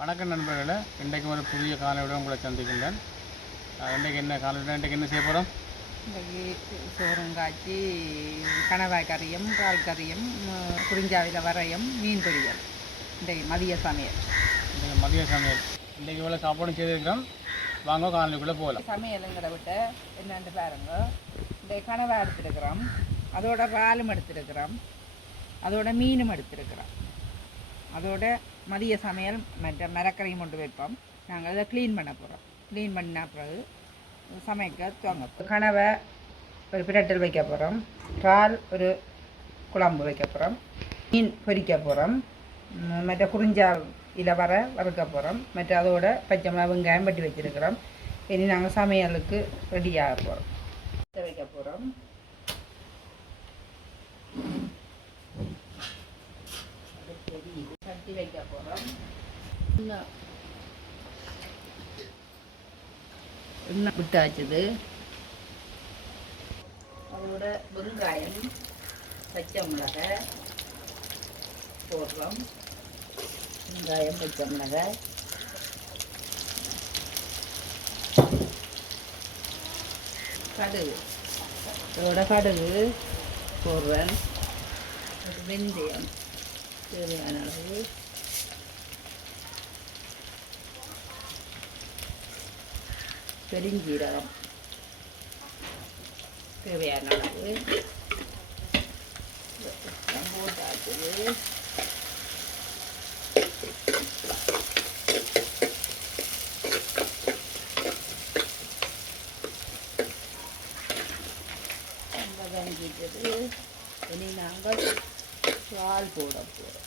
வணக்கம் நண்பர்களே, இன்றைக்கு ஒரு புதிய காலையுடன் உங்களை சந்திக்கின்றேன். இன்றைக்கு என்ன காலையுடன் இன்றைக்கு என்ன செய்ய போகிறோம்? இன்றைக்கி சோறும் காய்ச்சி கணவாய் கறியும் பால் கறியும் குறிஞ்சாவில் வரையும் மீன் பொரியல். இன்றைக்கு மதிய சமையல். இன்றைக்கு இவ்வளோ சாப்பாடும் செய்திருக்கிறோம். வாங்க காலைக்குள்ளே போகலாம். சமையலுங்கிற விட்ட என்னென்னு பாருங்க. இன்றைக்கு கணவாய் எடுத்துருக்கிறோம், அதோட பாலும் எடுத்துருக்கிறோம், அதோட மீனும் எடுத்துருக்கிறோம். அதோட மதிய சமையல் மற்ற மரக்கரையும் கொண்டு வைப்போம். நாங்கள் அதை க்ளீன் பண்ண போகிறோம். க்ளீன் பண்ண பிறகு சமைக்க துவங்க. கனவை ஒரு பிரட்டல் வைக்க போகிறோம், இறால் ஒரு குழம்பு வைக்க போகிறோம், மீன் பொரிக்க போகிறோம், மற்ற குறிஞ்சா வறுக்க போகிறோம், மற்ற அதோட பச்சை மிளகாய் வெங்காயம் வெட்டி வச்சுருக்கிறோம். இனி நாங்கள் சமையலுக்கு ரெடியாக போகிறோம். வைக்க போகிறோம். கட்டி வைக்க போகிறோம். எண்ணெய் விட்டாச்சுது. அதோட வெங்காயம் பச்சை மிளகாய் போடுறோம். வெங்காயம் பச்சை மிளகாய் கடுகு, அதோட கடுகு போடுறேன். வெந்தயம் தேவையான அளவு, பெருஞ்சீரகம் தேவையான அளவு போட்டாச்சு. வதங்கிட்டது. இனி நாங்கள் பால் போட போகிறோம்.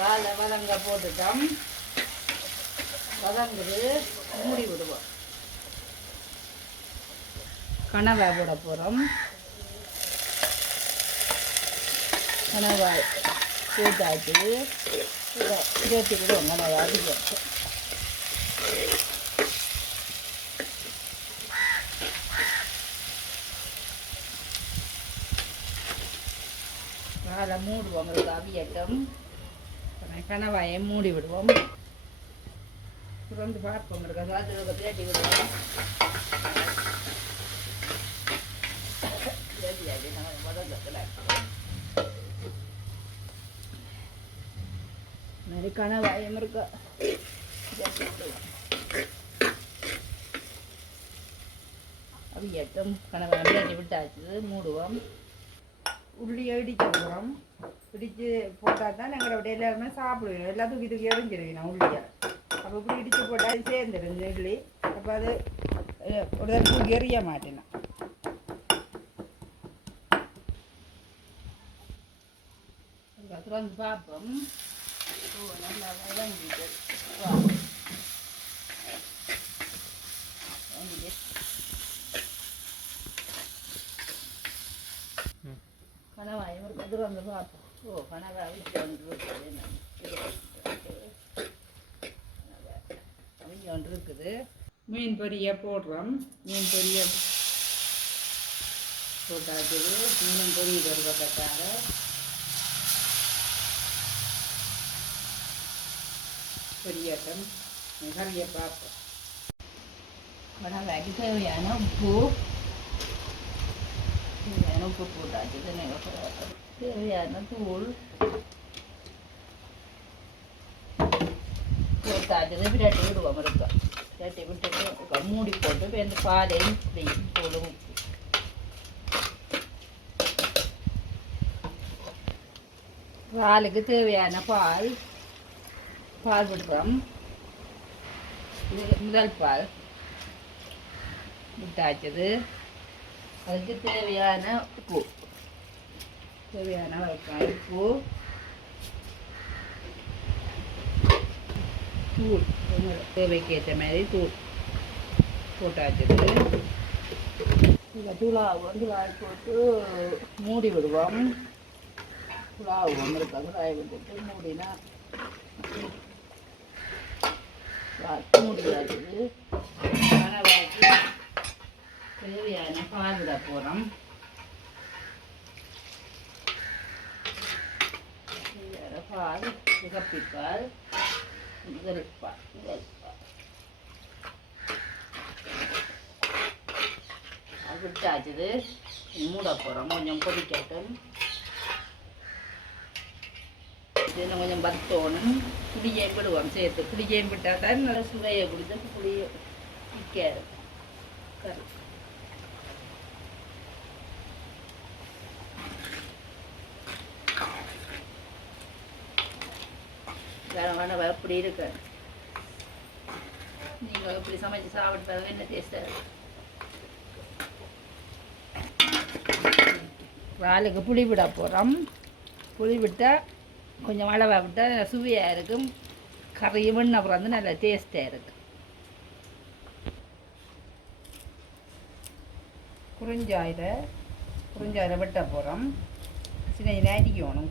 வாழை வதங்க போட்டுட்டோம். வதங்குது, மூடி விடுவோம். கணவாய் போட போகிறோம். கணவாய் போட்டாச்சு. இருபத்தி விடுவோம். கணவாய் அதிகம் வாழை மூடுவோம். அவியட்டம். கணவாயை மூடி விடுவோம். திறந்து பார்ப்போம். தேட்டி விடுவோம். மாதிரி கணவாயம் இருக்க அவியட்டும். கணவாயம் தேட்டி விட்டாச்சு. மூடுவோம். உள்ளியை இடிக்க போகிறோம். இடித்து போட்டால் தான் எங்களோட எல்லாருமே சாப்பிடுவோம். எல்லாம் தூக்கி தூக்கி எறிஞ்சிருவேன் நான் உள்ளியை. அப்போ இப்படி இடித்து போட்டால் அது சேர்ந்துடும் நெல்லி. அப்போ அது ஒரு தடவை தூக்கி எறிய மாட்டேன். வந்து பார்ப்போம். நல்லா வதங்கிட்டு கணவாயம் அது வந்து பார்ப்போம். கணவாய் ஒன்று இருக்குது. மீன் பொரிய போடுறோம். மீன் பொரிய போட்டாச்சு. மீன் பொரிய வருவதற்காக பொரியட்டும். கறியை பார்ப்போம். கணவாய்க்கு தேவையான உப்பு போட்டாச்சு. தேவையான தூள் போட்டாச்சு. விரட்டி விடுவோம். இருக்க விரட்டி விட்டுட்டு மூடி போட்டு இந்த பாலையும் தூள் உப்பு பாலுக்கு தேவையான பால் விடுறோம். இது முதல் பால் விட்டாச்சது. அதுக்கு தேவையான உப்பு தூள் தேவைக்கு ஏற்ற மாதிரி தூள் போட்டாச்சது. தூளாக வந்து போட்டு மூடி விடுவோம். புலாவு ஒன்று இருக்கா குழாயை விட்டுட்டு மூடினா மூடியாச்சு. கனவாக்கி தேவையான பால் விட போகிறோம். பால் சிகப்பிப்பால் முதல் பால் விட்டாச்சுது. மூட போகிறோம். கொஞ்சம் கொதிக்கட்டும். இன்னும் கொஞ்சம் பத்தோணும். புளியையும் விடுவோம் சேர்த்து. புளியையும் விட்டால் தான் நல்லா சுவையை கொடுத்து புளியை விற்காது. கறி வேணவ எப்படி இருக்கு. நீங்கள் எப்படி சமைச்சு சாப்பிட்டு என்ன டேஸ்டாக இறாலுக்கு புளி விட போகிறோம். புளி விட்டால் கொஞ்சம் அளவாக விட்டால் சுவையாக இருக்கும். கறியும் அப்புறம் வந்து நல்லா டேஸ்ட்டாக இருக்குது. குறிஞ்சாயில் வெட்ட போகிறோம். சின்ன அடிக்கணும்.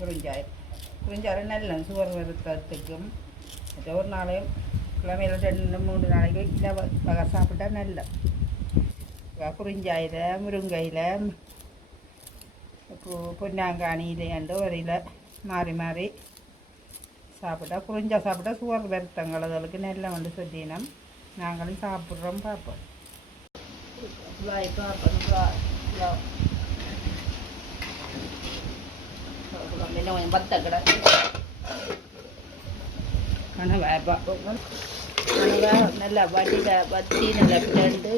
குறிஞ்சாயில் நல்ல சுவர் வருத்தத்துக்கும் ஒரு நாளையும் கிழமையில் 2-3 நாளைக்கு இல்லை வகை சாப்பிட்டா நல்ல. குறிஞ்சாயில் முருங்கையில் பொன்னாங்கானியிலேண்டு வரையில் மாறி மாறி சாப்பிட்டா குறிஞ்சா சாப்பிட்டா சுவர் வருத்தங்கள் அதுகளுக்கு நல்ல வந்து சொல்லினோம். நாங்களும் சாப்பிட்றோம். பார்ப்போம். கொஞ்சம் பத்த கடை நல்லா வட்டி நல்லா பிளண்டு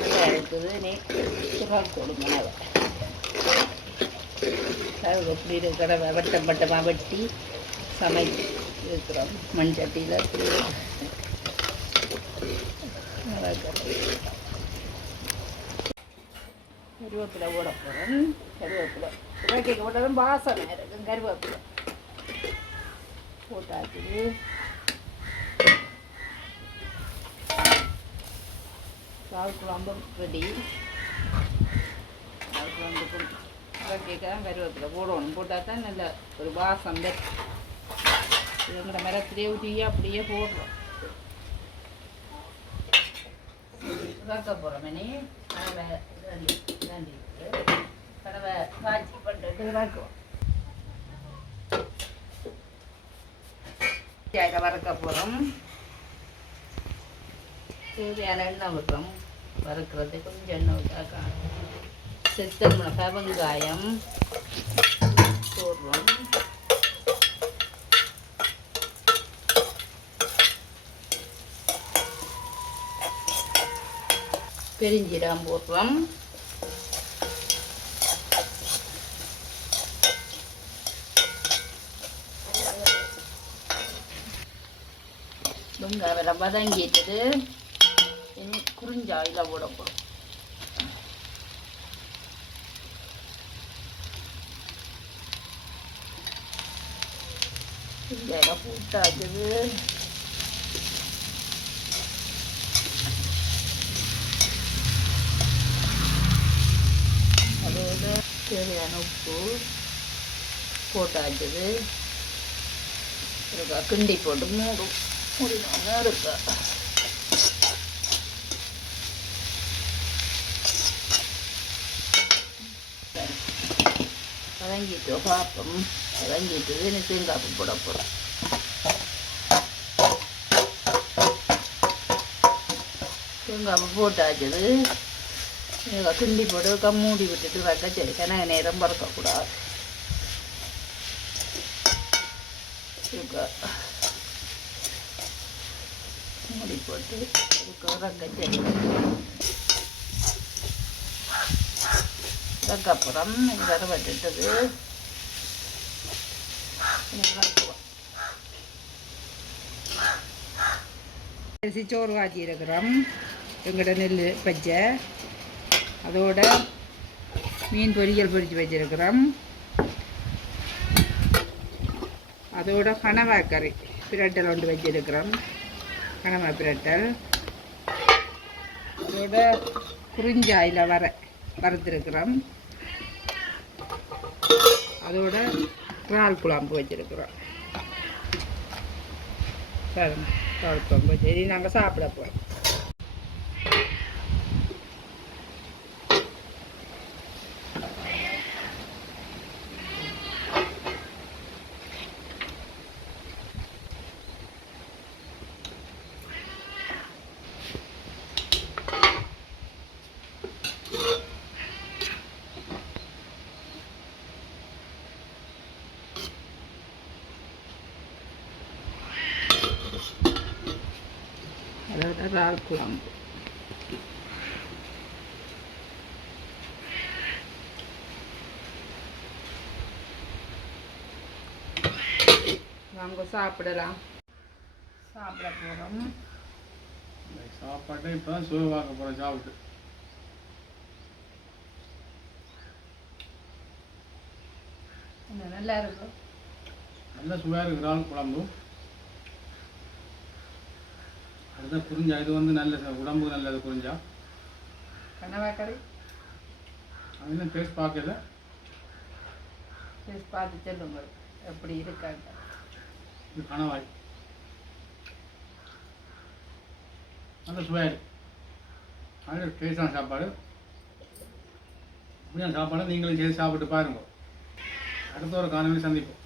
நல்லா இருக்குது. நீ கொடுங்க எப்படி இருக்கிற வட்டமாக வெட்டி சமைச்சு இருக்கிறோம். மண் சட்டியில் கருவேப்பிலை ஓட போகிறோம். கருவேப்பிலை கேட்க போட்டாலும் வாசனை இருக்கும். கருவேப்பிலை போட்டாச்சு. கால் குழம்பு ரெடி. கால் குழம்புக்கு கேட்க தான் கருவேப்பிலை போடணும். போட்டால் தான் நல்ல ஒரு வாசம். இதுங்கிற மரத்திலே ஊற்றியே அப்படியே போடுறோம். இறக்க போகிறோம். மணி கடவை காய்ச்சி பண்ணிட்டு இறக்குவோம். வறுக்க போகிறோம். தேவையான எண்ணெய் விட்டுறோம். வறுக்கிறது கொஞ்சம் எண்ணெய் விட்டா செத்தல் மிளகாய் வெங்காயம் போடுறோம். பெருஞ்சீரகம் போடுறோம். வெங்காயம் வதங்கிட்டு இனி குறிஞ்சாயில் போட போகிறோம். குறிஞ்சாயில் போட்டாச்சுது. அதோட தேவையான உப்பு போட்டாச்சுது. இருக்கா கிண்டி போட்டு மூடினோன்னு இருக்கா. வதங்கிட்டு பார்ப்போம். வதங்கிட்டு தேங்காய் போட போகிறோம். தேங்காய் போட்டாச்சுது. கிண்டி போட்டு மூடி விட்டுட்டு வைக்க சரி. கனக நேரம் பறக்கக்கூடாது. மூடி போட்டு வைக்க சரி. அதுக்கப்புறம் வர விட்டுட்டது அரிசி சோறு காய்ச்சி இருக்கிறோம். எங்கள்கிட்ட நெல் பச்சை அதோட மீன் பொரியல் பொரித்து வச்சிருக்கிறோம். அதோட கனவாய் கறி பிரட்டல் ஒன்று வச்சிருக்கிறோம். கனவாய் பிரட்டல் அதோட குறிஞ்சாயில் வறுத்திருக்கிறோம். அதோட இறால் குழம்பு வச்சுருக்குறோம். சரி, குழம்பு சரி, நாங்கள் சாப்பிட போகிறோம். அதோட இறால் குழம்பு. வாங்க சாப்பிடலாம். சாப்பிட போகிறோம். சாப்பாட்டை இப்போ தான் சுவைவாக்க போகிறோம். சாப்பிட்டு நல்லா இருக்கும். நல்ல சுவையாக இருக்குது இறால் குழம்பு. அதுதான் குறிஞ்சா. இது வந்து நல்ல உடம்புக்கு நல்லது குறிஞ்சா. கனவாக்கறி அது இன்னும் டேஸ்ட் பார்க்கல. டேஸ்ட் பார்த்து சொல்லுங்க எப்படி இருக்காங்க. இது கணவாய் நல்ல சுவையாக இருக்கு. நல்ல டேஸ்டான சாப்பாடு. இப்படியான சாப்பாடை நீங்களும் செய்து சாப்பிட்டு பாருங்க. அடுத்த ஒரு காணொலி சந்திப்போம்.